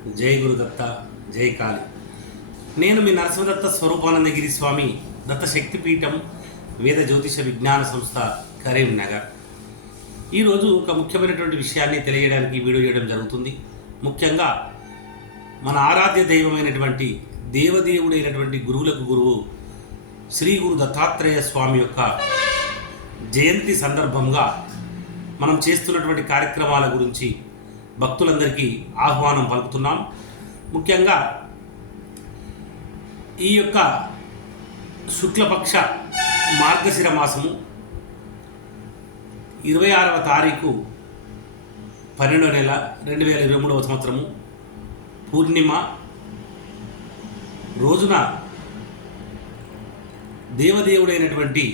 జై గురుదత్త జై కాళి. నేను మీ నరసింహదత్త స్వరూపానందగిరి స్వామి దత్త శక్తిపీఠం వేద జ్యోతిష విజ్ఞాన సంస్థ కరీంనగర్. ఈరోజు ఒక ముఖ్యమైనటువంటి విషయాన్ని తెలియడానికి వీడియో చేయడం జరుగుతుంది. ముఖ్యంగా మన ఆరాధ్య దైవమైనటువంటి దేవదేవుడైనటువంటి గురువులకు గురువు శ్రీ గురు దత్తాత్రేయ స్వామి యొక్క జయంతి సందర్భంగా మనం చేస్తున్నటువంటి కార్యక్రమాల గురించి భక్తులందరికీ ఆహ్వానం పలుకుతున్నాను ముఖ్యంగా ఈ యొక్క శుక్లపక్ష మార్గశిర మాసము ఇరవై ఆరవ తారీఖు పన్నెండవ నెల రెండు వేల ఇరవై మూడవ సంవత్సరము. పూర్ణిమ రోజున దేవదేవుడైనటువంటి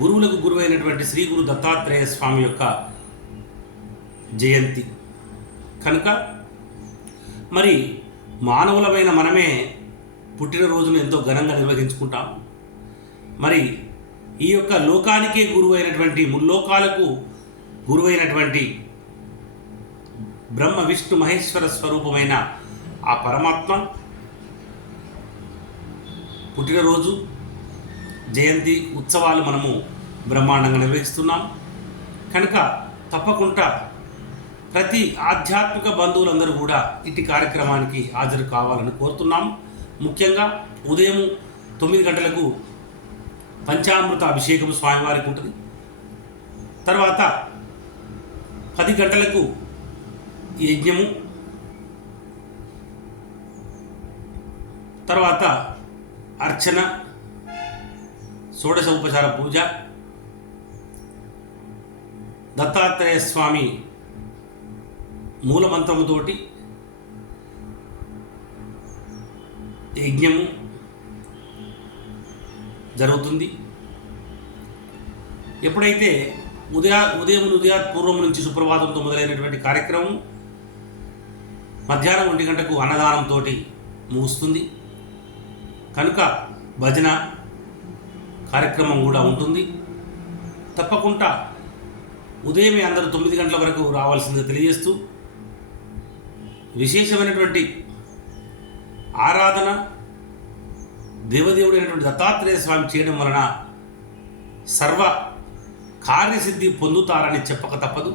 గురువులకు గురువైనటువంటి శ్రీ గురు దత్తాత్రేయ స్వామి యొక్క జయంతి. కనుక మరి మానవులమైన మనమే పుట్టినరోజును ఎంతో ఘనంగా నిర్వహించుకుంటాం. మరి ఈ యొక్క లోకానికే గురువు అయినటువంటి ముల్లోకాలకు గురువైనటువంటి బ్రహ్మ విష్ణు మహేశ్వర స్వరూపమైన ఆ పరమాత్మ పుట్టినరోజు జయంతి ఉత్సవాలు మనము బ్రహ్మాండంగా నిర్వహిస్తున్నాం. కనుక తప్పకుండా ప్రతి ఆధ్యాత్మిక బంధువులందరూ కూడా ఇటు కార్యక్రమానికి హాజరు కావాలని కోరుతున్నాం. ముఖ్యంగా ఉదయం తొమ్మిది గంటలకు పంచామృత అభిషేకం స్వామివారికి ఉంటుంది. తర్వాత పది గంటలకు యజ్ఞము. తర్వాత అర్చన షోడశ ఉపచార పూజ. దత్తాత్రేయ స్వామి మూలమంత్రముతోటి యజ్ఞము జరుగుతుంది. ఎప్పుడైతే ఉదయ ఉదయం ఉదయా పూర్వం నుంచి సుప్రభాతంతో మొదలైనటువంటి కార్యక్రమం మధ్యాహ్నం ఒంటి గంటకు అన్నదానంతో ముగుస్తుంది. కనుక భజన కార్యక్రమం కూడా ఉంటుంది. తప్పకుండా ఉదయమే అందరూ తొమ్మిది గంటల వరకు రావాల్సిందిగా తెలియజేస్తూ విశేషమైనటువంటి ఆరాధన దేవదేవుడైనటువంటి దత్తాత్రేయ స్వామి చేయడం వలన సర్వ కార్యసిద్ధి పొందుతారని చెప్పక తప్పదు.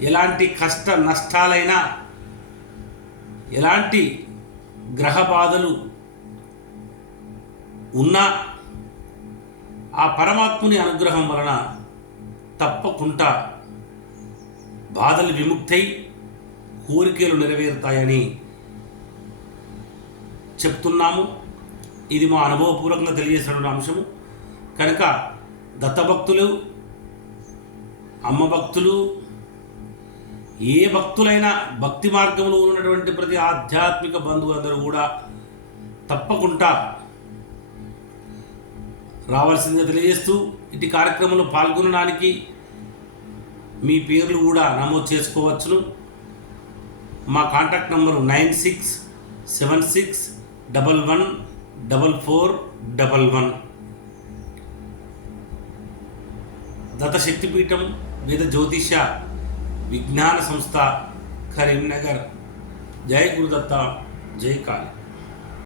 ఎలాంటి కష్ట నష్టాలైనా ఎలాంటి గ్రహ బాధలు ఉన్నా ఆ పరమాత్ముని అనుగ్రహం వలన తప్పకుండా బాధలు విముక్తై కోరికలు నెరవేరుతాయని చెప్తున్నాము. ఇది మా అనుభవపూర్వకంగా తెలియజేసినటువంటి అంశము. కనుక దత్తభక్తులు అమ్మ భక్తులు ఏ భక్తులైనా భక్తి మార్గంలో ఉన్నటువంటి ప్రతి ఆధ్యాత్మిక బంధువులందరూ కూడా తప్పకుండా రావాల్సిందిగా తెలియజేస్తూ ఇటు కార్యక్రమంలో పాల్గొనడానికి మీ పేర్లు కూడా నమోదు చేసుకోవచ్చును. మా contact number nine six seven six double one double four double one. Datta Shaktipeetham వేద జ్యోతిష విజ్ఞాన సంస్థ కరీంనగర్. జై గురుదత్త జై కాళీ.